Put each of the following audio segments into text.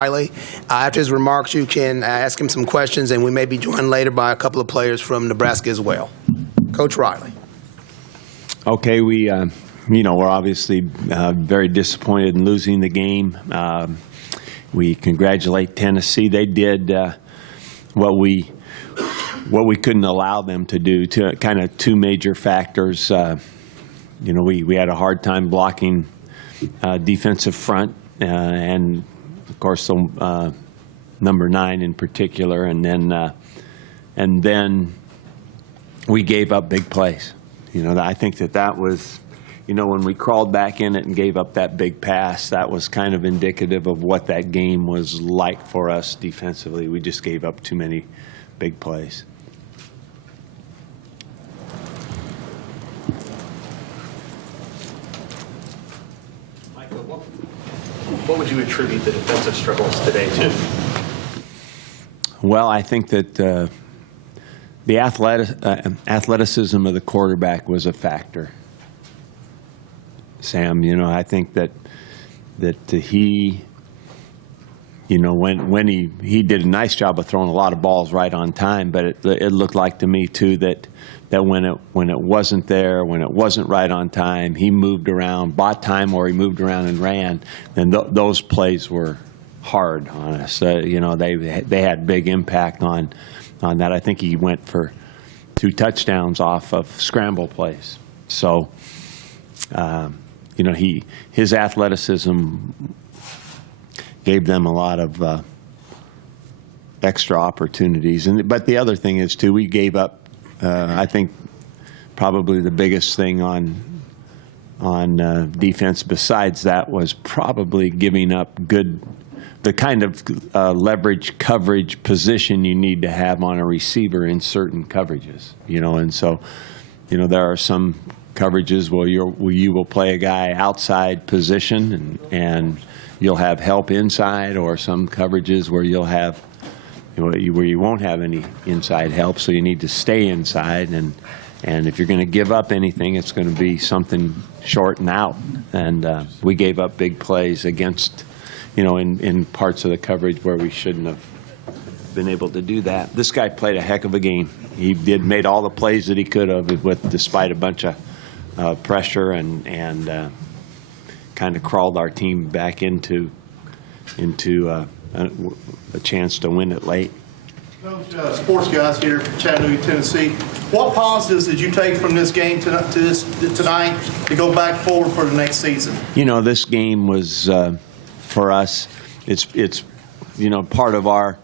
Reilly. After his remarks, you can ask him some questions, and we may be joined later by a couple of players from Nebraska as well. Coach Reilly. Okay, we're obviously very disappointed in losing the game. We congratulate Tennessee. They did what we couldn't allow them to do. Kind of two major factors. We had a hard time blocking defensive front and. Of course, number 9 in particular, and then we gave up big plays. I think that was, when we crawled back in it and gave up that big pass, that was kind of indicative of what that game was like for us defensively. We just gave up too many big plays. What would you attribute the defensive struggles today to? Well, I think that the athleticism of the quarterback was a factor. Sam, I think that he, when he did a nice job of throwing a lot of balls right on time, but it looked like to me too that when it wasn't there, when it wasn't right on time, he moved around, bought time, or he moved around and ran. Then those plays were hard on us. They had big impact on that. I think he went for 2 touchdowns off of scramble plays. So, his athleticism gave them a lot of extra opportunities. But the other thing is too, we gave up. I think probably the biggest thing on defense besides that was probably giving up the kind of leverage coverage position you need to have on a receiver in certain coverages. And so there are some coverages where you will play a guy outside position and you'll have help inside, or some coverages where you'll have where you won't have any inside help, so you need to stay inside, and if you're going to give up anything, it's going to be something short and out. And we gave up big plays against, in parts of the coverage where we shouldn't have been able to do that. This guy played a heck of a game. He made all the plays that he could have, despite a bunch of pressure, and kind of crawled our team back into a chance to win it late. Coach, sports guys here from Chattanooga, Tennessee. What positives did you take from this game tonight to go back forward for the next season? This game was for us. It's part of our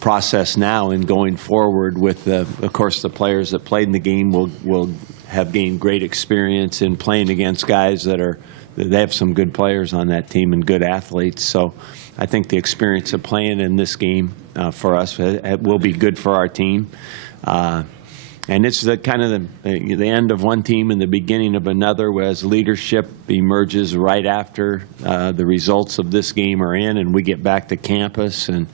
process now in going forward with of course the players that played in the game will have gained great experience in playing against guys they have some good players on that team and good athletes. So I think the experience of playing in this game for us will be good for our team. And it's the kind of the end of one team and the beginning of another, as leadership emerges right after the results of this game are in, and we get back to campus, and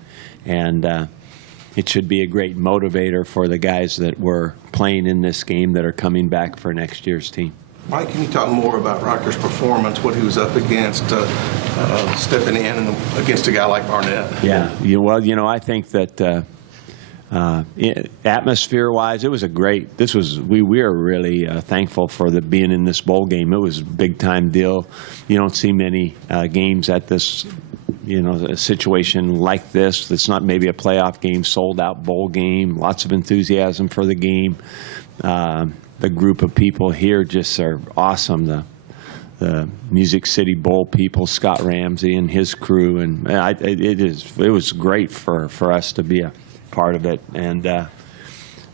it should be a great motivator for the guys that were playing in this game that are coming back for next year's team. Mike, can you talk more about Ryker's performance, what he was up against, stepping in and against a guy like Barnett? Yeah, I think that atmosphere-wise, it was we are really thankful for being in this bowl game. It was a big-time deal. You don't see many games at this, a situation like this. It's not maybe a playoff game, sold-out bowl game. Lots of enthusiasm for the game. The group of people here just are awesome. The Music City Bowl people, Scott Ramsey and his crew, and it was great for us to be a part of it. And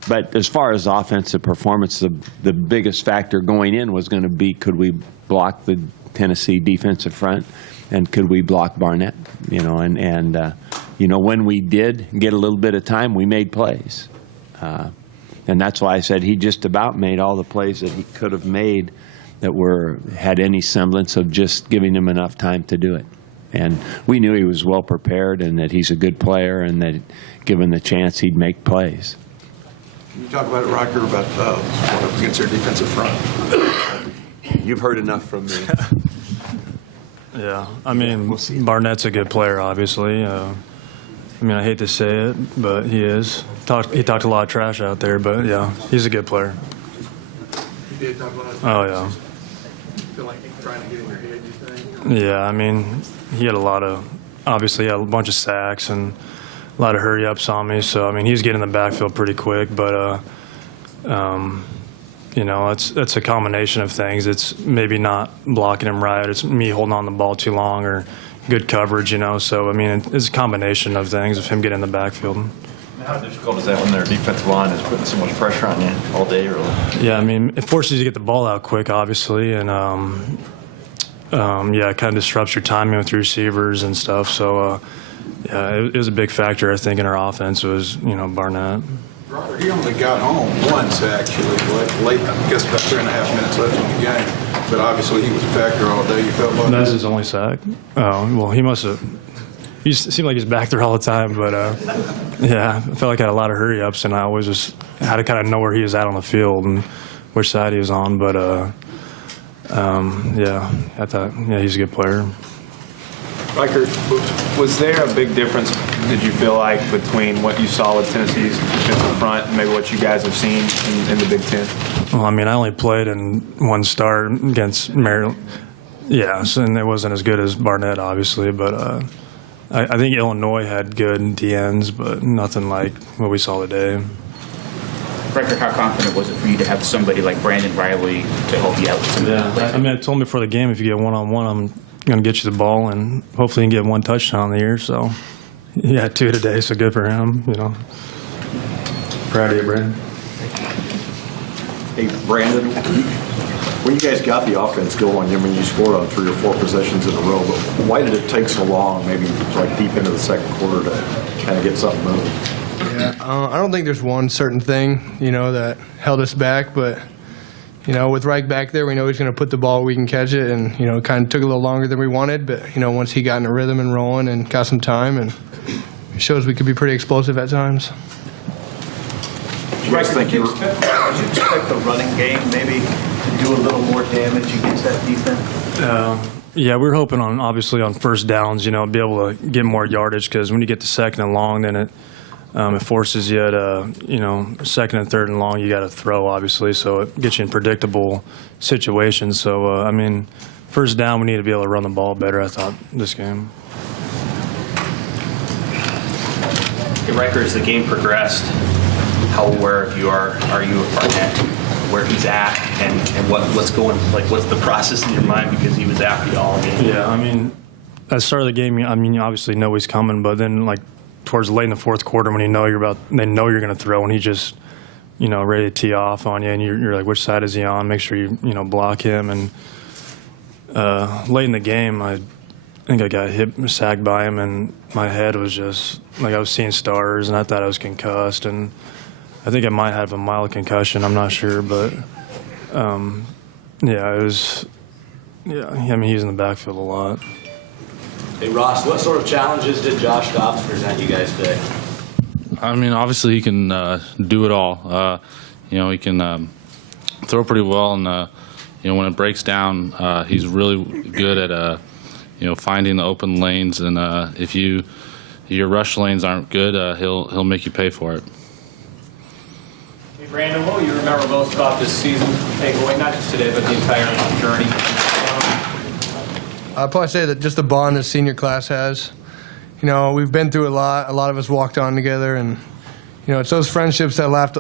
but as far as offensive performance, the biggest factor going in was going to be, could we block the Tennessee defensive front, and could we block Barnett? When we did get a little bit of time, we made plays. And that's why I said he just about made all the plays that he could have made that had any semblance of just giving him enough time to do it. And we knew he was well prepared and that he's a good player and that given the chance he'd make plays. Can you talk about Ryker, about going up against their defensive front? You've heard enough from me. Yeah, I mean, Barnett's a good player, obviously. I mean, I hate to say it, but he is. He talked a lot of trash out there, but yeah, he's a good player. You did talk about it. Oh, yeah. Feel like trying to get in your head, you think? Yeah, I mean, he had obviously he had a bunch of sacks and a lot of hurry-ups on me. So, I mean, he's getting in the backfield pretty quick, but, you know, it's a combination of things. It's maybe not blocking him right. It's me holding on the ball too long or good coverage, you know. So, I mean, it's a combination of things of him getting in the backfield. How difficult is that when their defensive line is putting so much pressure on you all day? Yeah, I mean, it forces you to get the ball out quick, obviously, and yeah, it kind of disrupts your timing with your receivers and stuff. So, yeah, it was a big factor, I think, in our offense was, you know, Barnett. Ryker, he only got home once, actually, late, I guess about 3.5 minutes left in the game. But obviously he was a factor all day. You felt like That's his only sack. Oh, well, he must have. He seemed like he's back there all the time, but yeah, I felt like I had a lot of hurry-ups, and I always just had to kind of know where he was at on the field and which side he was on. But yeah, I thought, yeah, he's a good player. Ryker, was there a big difference, did you feel like, between what you saw with Tennessee's defensive front and maybe what you guys have seen in the Big Ten? Well, I mean, I only played in one start against Maryland. Yeah, so, and it wasn't as good as Barnett, obviously, but I think Illinois had good DNs, but nothing like what we saw today. Ryker, how confident was it for you to have somebody like Brandon Reilly to help you out with some of the plays? I mean, I told him before the game, if you get one-on-one, I'm going to get you the ball, and hopefully you can get one touchdown in the year. So he had 2 today, so good for him, you know. Proud of you, Brandon. Hey, Brandon, when you guys got the offense going, I mean, you scored on 3 or 4 possessions in a row, but why did it take so long, maybe like deep into the second quarter, to kind of get something moving? Yeah, I don't think there's one certain thing, you know, that held us back, but, you know, with Reich back there, we know he's going to put the ball where we can catch it, and, you know, it kind of took a little longer than we wanted, but, you know, once he got in a rhythm and rolling and got some time, and it shows we could be pretty explosive at times. You guys think you were... Would you expect the running game maybe to do a little more damage against that defense? Yeah, we were hoping on, obviously, on first downs, you know, be able to get more yardage, because when you get to second and long, then it forces you to, you know, second and third and long, you got to throw, obviously, so it gets you in predictable situations. So, I mean, first down, we need to be able to run the ball better, I thought, this game. Hey, Ryker, as the game progressed, how aware of are you of Barnett, where he's at, and what's going, like, what's the process in your mind, because he was after you all game? Yeah, I mean, at the start of the game, I mean, you obviously know he's coming, but then, like, towards late in the fourth quarter, when they know you're going to throw, and he just, you know, ready to tee off on you, and you're like, which side is he on? Make sure you know, block him. And late in the game, I think I got sacked by him, and my head was just like I was seeing stars, and I thought I was concussed, and I think I might have a mild concussion. I'm not sure, but yeah, it was. Yeah, I mean, he's in the backfield a lot. Hey, Ross, what sort of challenges did Josh Dobbs present you guys today? I mean, obviously he can do it all. You know, he can throw pretty well, and you know, when it breaks down, he's really good at you know, finding the open lanes. And if your rush lanes aren't good, he'll make you pay for it. Hey, Brandon, what will you remember most about this season takeaway, not just today, but the entire journey? I'd probably say that just the bond this senior class has. You know, we've been through a lot. A lot of us walked on together, and, you know, it's those friendships that last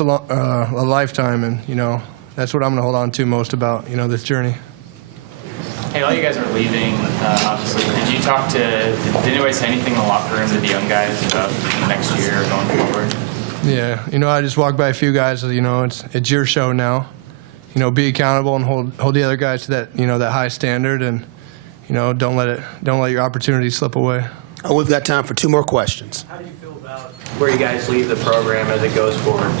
a lifetime, and, you know, that's what I'm going to hold on to most about, you know, this journey. Hey, while you guys are leaving, obviously, did anybody say anything in the locker room to the young guys about next year or going forward? Yeah, you know, I just walked by a few guys, you know, it's your show now. You know, be accountable and hold the other guys to that, you know, that high standard, and, you know, don't let your opportunity slip away. Oh, we've got time for 2 more questions. How do you feel about where you guys leave the program as it goes forward?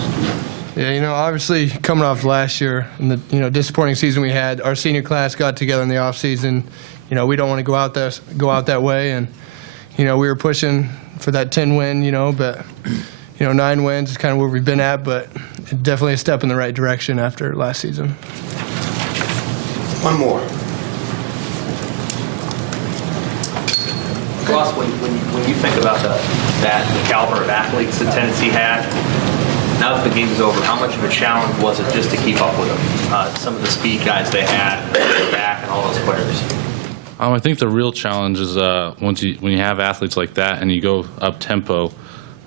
Yeah, you know, obviously coming off last year and the, you know, disappointing season we had, our senior class got together in the off season. You know, we don't want to go out that way, and, you know, we were pushing for that 10 win, you know, but, you know, 9 wins is kind of where we've been at, but definitely a step in the right direction after last season. One more. Ross, when you think about the caliber of athletes that Tennessee had, now that the game is over, how much of a challenge was it just to keep up with them? Some of the speed guys they had, back, and all those players. I think the real challenge is when you have athletes like that and you go up tempo,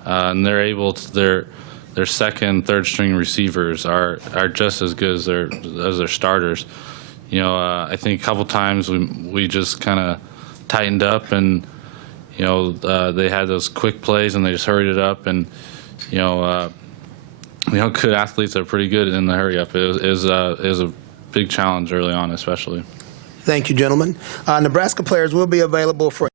and they're able to their second, third string receivers are just as good as their starters. I think a couple times we just kind of tightened up, and they had those quick plays and they just hurried it up, and good athletes are pretty good in the hurry up. It was a big challenge early on, especially. Thank you, gentlemen. Nebraska players will be available for